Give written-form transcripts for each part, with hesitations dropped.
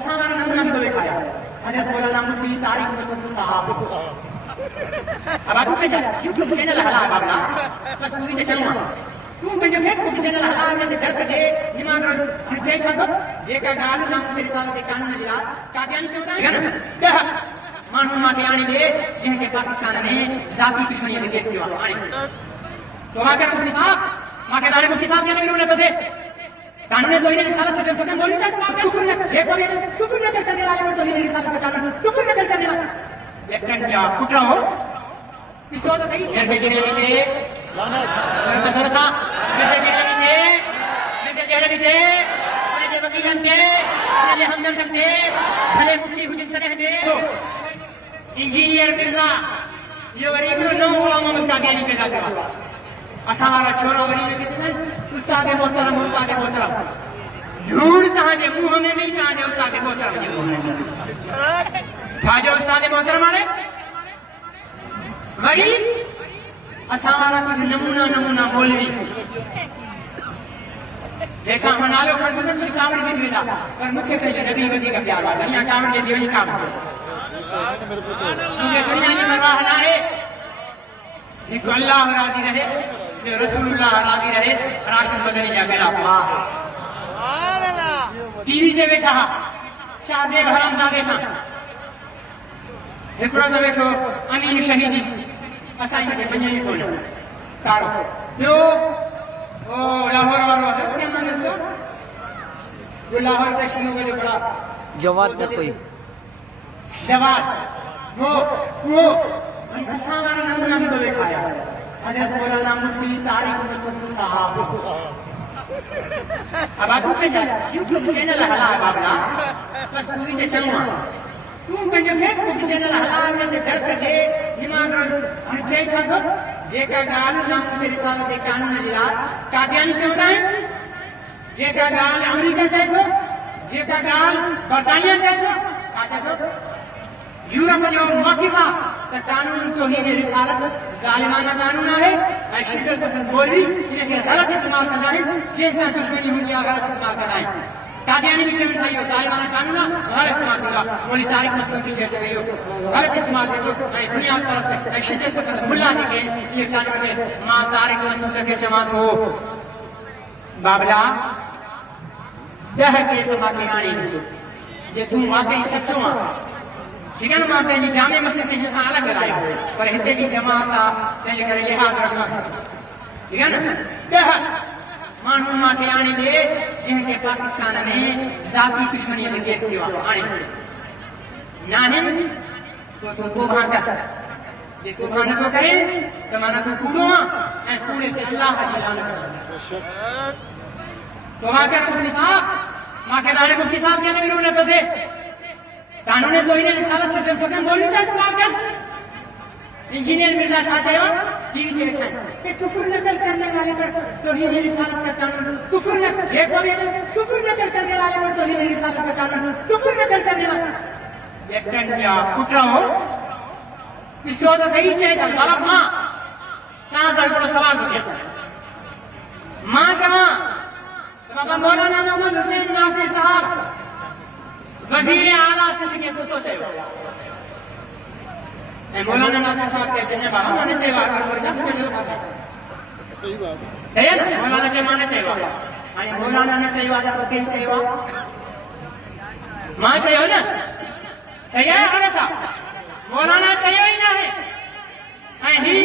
اسانا نمونہ بھی دکھایا حضرت مولانا مفتی طارق مسعود صاحب اب آپ کو یوٹیوب چینل ہلا بابا بس پوری تے چلو تو پنج فیس بک چینل ہلا نے در سکے دماغ ہر جے چھا جے کا گال نام سے رسالت کے قانون دلا قادیانی چودا ہے نا مانو ما کے آنے دے جن کے پاکستان میں ذاتی دشمنی کے کیس دیوا آئے تو ما کے مفتی صاحب ما کے دارے مفتی صاحب جنے میرے تے قانون دو نے رسالت سے پکن بولی تھا ما کے سننے جے کو تو نہ کرنے والے تو نے رسالت کا چالو تو نہ کرنے والے لیکن کیا پٹرا ہو اس وقت نہیں ایسے جگہ کے لعنت سرسا جیسے جگہ کے وکیلن کے ہمدرد کے بھلے مفتی حجت رہ دے انجینئر مرزا یہ غریب نو علماء مقتدیانی پیدا کرا اسارا چھوڑا غریب کتنے استاد محترم ڈھونڈ کہاں دے منہ میں مل کہاں دے استاد محترم دے منہ میں چھا جو استاد محترم آنے غریب اسارا کچھ نمونہ مولوی دیکھا منالو کھڑتے تھے مجھے کامڑ بھی ملا پر مکھے پہلے نبی ودی کا پیار آ دنیا کامڑ دے دی وہی کامڑ کیونکہ دنیا میں مرواہ نہ ہے ایک اللہ راضی رہے جو رسول اللہ راضی رہے راشد مدنی جا میرا پا ٹی وی دے بیٹھا شاہ زیب حرام زادے سا ہکڑا دے بیٹھو امین شہیدی اسائی کے بنیانی کھولو کارو جو لاہور والوں کیا نام ہے اس کا جو لاہور کا شنو کا جو بڑا جواد نہ کوئی جواد وہ اسانا نمونہ بھی دکھایا حضرت مولانا مفتی طارق مسعود صاحب اب آپ کو یوٹیوب چینل ہلا بابا بس پوری تے چلو تو پنج فیس بک چینل ہلا نے در سکے دماغ ہر جے چھا جے کا گال نام سے رسالت کے قانون دلا قادیانی چودا ہے جے کا گال امریکہ سے جے کا گال برطانیہ سے یورپ جو موقفہ قانون توہین رسالت ظالمانہ قانون ہے اور شدت پسند بولی انہیں کہ غلط استعمال کرنا ہے جیسا دشمنی ہوگی غلط استعمال کرنا ہے قادیانی نیچے بٹھائی ہو ظالمانہ قانون غلط استعمال کرنا بولی طارق مسعود پیچھے ہٹ گئی ہو غلط استعمال کرو بنیاد پرست شدت پسند ملا نے کہ یہ ساتھ میں ماں طارق مسعود کے جماعت ہو بابلا دہ کے سما کے آنے یہ تم واقعی سچو ٹھیک ہے نا ماں پہلی جامع مسجد کے جیسا الگ لائے پر ہتے کی جماعت پہلے کرے لحاظ رکھنا ٹھیک ہے نا مانو ماں کے آنے دے جن کے پاکستان میں ذاتی دشمنی کے کیس دیوا آنے ناہن تو بھانکا یہ تو بھانا تو کرے تو مانا تو کوڑو اے کوڑے تے اللہ کی لعنت تو ماں کے مفتی صاحب ماں کے دارے مفتی صاحب جانے بھی رونے تو تھے قانون دو نے رسالت سے پکن بولی تھا استعمال کر انجینئر مرزا شاہ دیوان ٹی وی دیکھا کہ کفر نقل کرنے والے پر توہین رسالت کا قانون کفر نقل کرنے والے پر توہین رسالت کا قانون کفر نقل کرنے والے لیکن کیا پٹرا ہو اس کو تو صحیح چاہیے بابا ماں کہاں کا بڑا سوال ہو گیا ماں جمع بابا مولانا محمد حسین ناصر صاحب وزیر اعلیٰ سندھ کے کو تو چاہیے مولانا ناصر صاحب کہتے ہیں بابا مانے چاہیے بات صاحب مجھے جو پاسا صحیح بات ہے نا مولانا چاہیے مانے چاہیے بابا مولانا نے چاہیے بات کو کہیں چاہیے بابا ماں چاہیے نا چاہیے غلط تھا مولانا چاہیے ہی نہ ہے ہی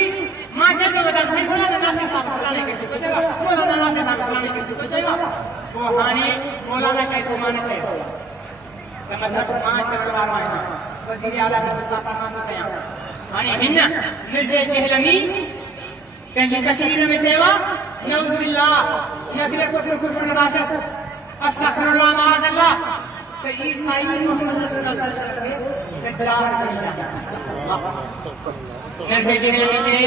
ماں چاہیے بتا صحیح مولانا ناصر صاحب فلانے کے تو چاہیے مولانا ناصر صاحب فلانے کے تو چاہیے وہ ہانی مولانا چاہیے تو مانے چاہیے مطلب ماں چڑھوا رہا ہے وزیر اعلیٰ کا مطلب فرمان ہوتے ہیں ہن مرزا جہلمی پہلی تقریر میں چاہیے نعوذ باللہ نفل کفر نباشت استغفر اللہ معاذ اللہ کہ عیسائی محمد رسول اللہ صلی اللہ علیہ وسلم کے دجال استغفر اللہ مرزا جہلمی کے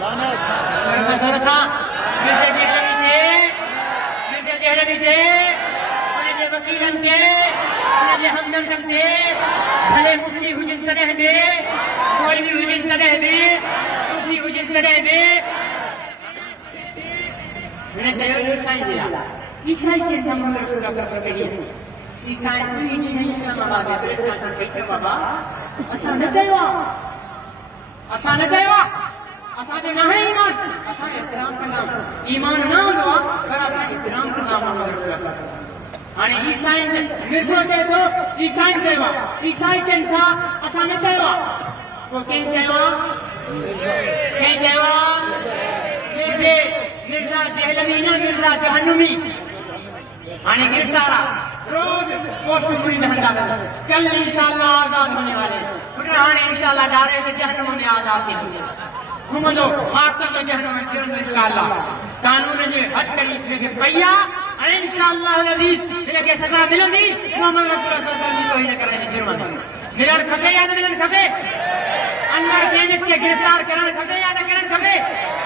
لعنت مرزا جہلمی کے وکیلن کے ہمدرد کے بھلے مفتی حجت رہ دے کوئی بھی حجت رہ دے مفتی حجت رہ دے میں نے چاہیے عیسائی دیا عیسائی کے محمد رسول اللہ صلی اللہ علیہ وسلم عیسائی کوئی جی نہیں اسلام آباد میں پریسکان تھا کئی چاہو بابا اسا نہ چاہو اسا نہ چاہو اسا جو نہ ہے ایمان اسا احترام کرنا ایمان نہ ہوا پر اسا احترام کرنا محمد رسول اللہ صلی اللہ علیہ وسلم آنے عیسائی مرکو چاہے تو عیسائی چاہو عیسائی چاہن تھا اسا نہ چاہو وہ کہیں چاہو کہیں چاہو مرزا جہلمی نہ مرزا جہنمی آنے گرفتارا روز کوشش پوری دہندا ہے کل انشاءاللہ آزاد ہونے والے پھر آنے انشاءاللہ ڈارے کہ جہنم میں آزاد تھے ہوں دو مارتا تو جہنم میں پھر انشاءاللہ قانون جے حد کری کہ پیا انشاءاللہ العزیز کہ سزا ملندی محمد رسول اللہ صلی اللہ علیہ وسلم توہین کرنے کی جرم ملن کھپے یا نہ ملن کھپے انور جینت کے گرفتار کرنا کھپے یا نہ کرنا کھپے